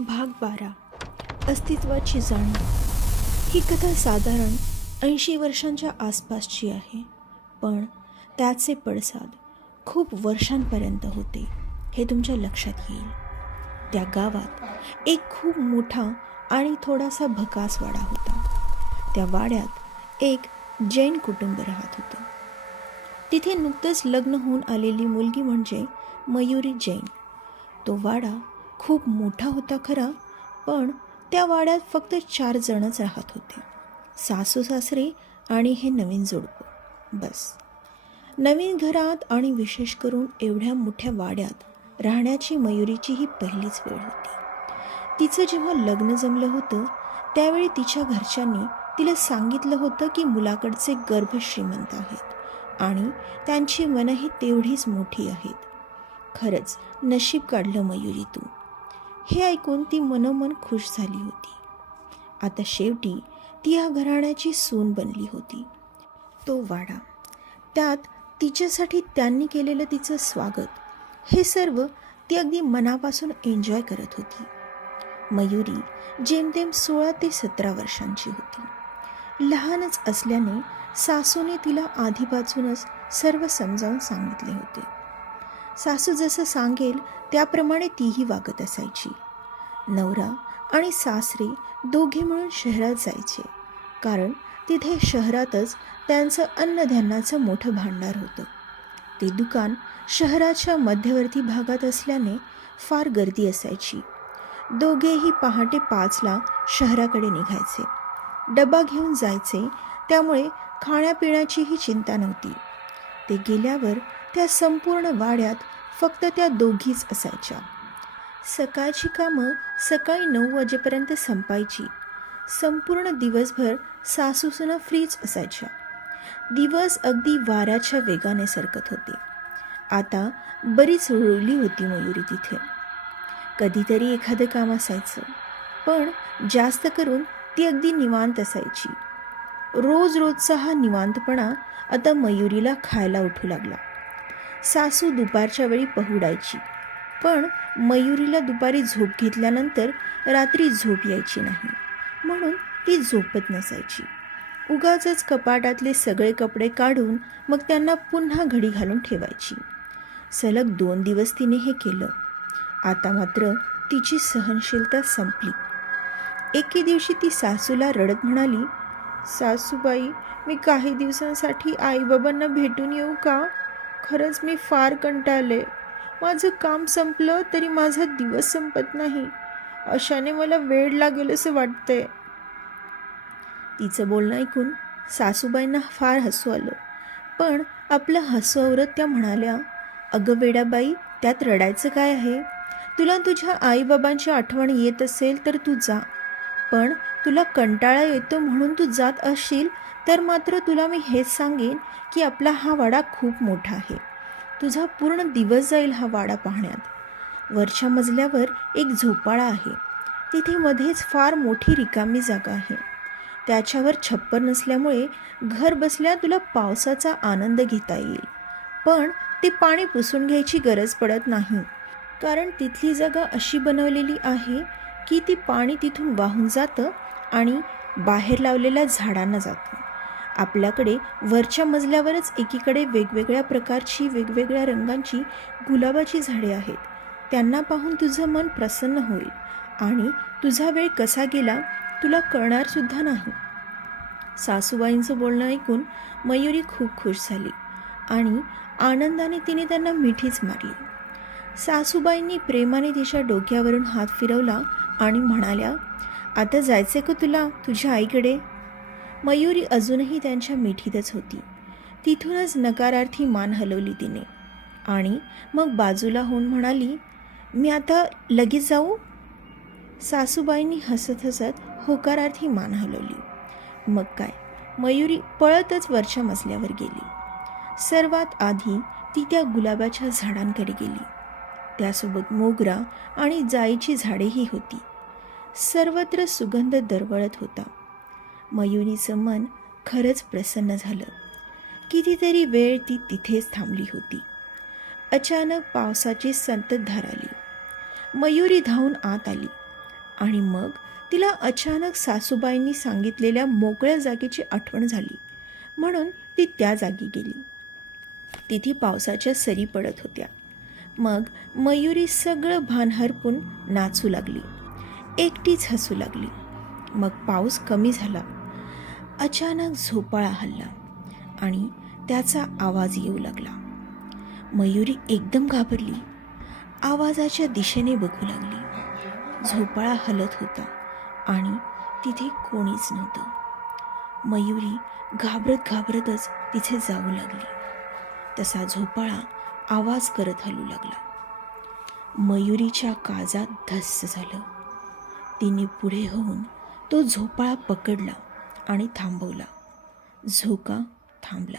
भाग 12. अस्तित्वाची जाणीव. ही कथा साधारण 80 वर्षांच्या आसपासची आहे, पण त्याचे पडसाद खूप वर्षांपर्यंत होते हे तुमच्या लक्षात येईल. त्या गावात एक खूप मोठा आणि थोडासा भकास वाडा होता. त्या वाड्यात एक जैन कुटुंब राहत होतं. तिथे नुकतंच लग्न होऊन आलेली मुलगी म्हणजे मयुरी जैन. तो वाडा खूप मोठा होता खरा, पण त्या वाड्यात फक्त 4 जणच राहत होते. सासू सासरे आणि हे नवीन जोडपं. बस. नवीन घरात आणि विशेष करून एवढ्या मोठ्या वाड्यात राहण्याची मयुरीची ही पहिलीच वेळ होती. तिचं जेव्हा लग्न जमलं होतं त्यावेळी तिच्या घरच्यांनी तिला सांगितलं होतं की मुलाकडचे गर्भ श्रीमंत आहेत आणि त्यांची मनंही तेवढीच मोठी आहेत. खरंच नशीब काढलं मयुरी तू. हे ऐकून ती मनोमन खुश झाली होती. आता शेवटी ती या घराण्याची सून बनली होती. तो वाडा, त्यात तिच्यासाठी त्यांनी केलेलं तिचं स्वागत, हे सर्व ती अगदी मनापासून एन्जॉय करत होती. मयुरी जेमतेम 16 ते 17 वर्षांची होती. लहानच असल्याने सासूने तिला आधीपासूनच सर्व समजावून सांगितले होते. सासू जसं सांगेल त्याप्रमाणे तीही वागत असायची. नवरा आणि सासरे दोघे मिळून शहरात जायचे, कारण तिथे शहरातच त्यांचं अन्नधान्याचं मोठं भांडार होतं. ते दुकान शहराच्या मध्यवर्ती भागात असल्याने फार गर्दी असायची. दोघेही पहाटे 5ला शहराकडे निघायचे. डबा घेऊन जायचे, त्यामुळे खाण्यापिण्याचीही चिंता नव्हती. ते गेल्यावर त्या संपूर्ण वाड्यात फक्त त्या दोघीच असायच्या. सकाळची कामं सकाळी 9 वाजेपर्यंत संपायची. संपूर्ण दिवसभर सासूसुना फ्रीच असायच्या. दिवस अगदी वाऱ्याच्या वेगाने सरकत होते. आता बरीच रुळली होती मयुरी तिथे. कधीतरी एखादं काम असायचं, पण जास्त करून ती अगदी निवांत असायची. रोज रोजचा हा निवांतपणा आता मयुरीला खायला उठू लागला. सासू दुपारच्या वेळी पहुडायची, पण मयुरीला दुपारी झोप घेतल्यानंतर रात्री झोप यायची नाही, म्हणून ती झोपत नसायची. उगाचच कपाटातले सगळे कपडे काढून मग त्यांना पुन्हा घडी घालून ठेवायची. सलग 2 दिवस तिने हे केलं. आता मात्र तिची सहनशीलता संपली. एके दिवशी ती सासूला रडत म्हणाली, सासूबाई, मी काही दिवसांसाठी आईबाबांना भेटून येऊ का? खरंच मी फार कंटाळले. माझं काम संपलं तरी माझा दिवस संपत नाही. अशाने मला वेळ लागेल असं वाटतंय. तिचं बोलणं ऐकून सासूबाईंना फार हसू आलं, पण आपलं हसू आवरत त्या म्हणाल्या, अगं वेडाबाई, त्यात रडायचं काय आहे? तुला तुझ्या आईबाबांची आठवण येत असेल तर तू जा, पण तुला कंटाळा येतो म्हणून तू जात असशील तर मात्र तुला मी हेच सांगेन की आपला हा वाडा खूप मोठा आहे. तुझा पूर्ण दिवस जाईल हा वाडा पाहण्यात. वरच्या मजल्यावर एक झोपाळा आहे. तिथे मध्येच फार मोठी रिकामी जागा आहे. त्याच्यावर छप्पर नसल्यामुळे घर बसल्या तुला पावसाचा आनंद घेता येईल. पण ते पाणी पुसून घ्यायची गरज पडत नाही, कारण तिथली जागा अशी बनवलेली आहे की ती पाणी तिथून वाहून जातं आणि बाहेर लावलेल्या झाडांना जातं. आपल्याकडे वरच्या मजल्यावरच एकीकडे वेगवेगळ्या प्रकारची वेगवेगळ्या रंगांची गुलाबाची झाडे आहेत. त्यांना पाहून तुझं मन प्रसन्न होईल आणि तुझा वेळ कसा गेला तुला कळणार सुद्धा नाही. सासूबाईंचं बोलणं ऐकून मयुरी खूप खुश झाली आणि आनंदाने तिने त्यांना मिठीच मारली. सासूबाईंनी प्रेमाने तिच्या डोक्यावरून हात फिरवला आणि म्हणाल्या, आता जायचं का तुला तुझ्या आईकडे? मयुरी अजूनही त्यांच्या मिठीतच होती. तिथूनच नकारार्थी मान हलवली तिने आणि मग बाजूला होऊन म्हणाली, मी आता लगेच जाऊ? सासूबाईंनी हसत हसत होकारार्थी मान हलवली. मग काय, मयुरी पळतच वरच्या मजल्यावर गेली. सर्वात आधी ती त्या गुलाबाच्या झाडांकडे गेली. त्यासोबत मोगरा आणि जाईची झाडेही होती. सर्वत्र सुगंध दरवळत होता. मयुरीचं मन खरंच प्रसन्न झालं. कितीतरी वेळ ती तिथेच थांबली होती. अचानक पावसाची संततधार आली. मयुरी धावून आत आली. आणि मग तिला अचानक सासूबाईंनी सांगितलेल्या मोकळ्या जागेची आठवण झाली, म्हणून ती त्या जागी गेली. तिथे पावसाच्या सरी पडत होत्या. मग मयुरी सगळं भान हरपून नाचू लागली, एकटीच हसू लागली. मग पाऊस कमी झाला. अचानक झोपाळा हलला आणि त्याचा आवाज येऊ लागला. मयुरी एकदम घाबरली. आवाजाच्या दिशेने बघू लागली. झोपाळा हलत होता आणि तिथे कोणीच नव्हतं. मयुरी घाबरत घाबरतच तिथे जाऊ लागली. तसा झोपाळा आवाज करत हलू लागला. मयुरीच्या काळजात धस्स झालं. तिने पुढे होऊन तो झोपाळा पकडला आणि थांबवला. झोका थांबला.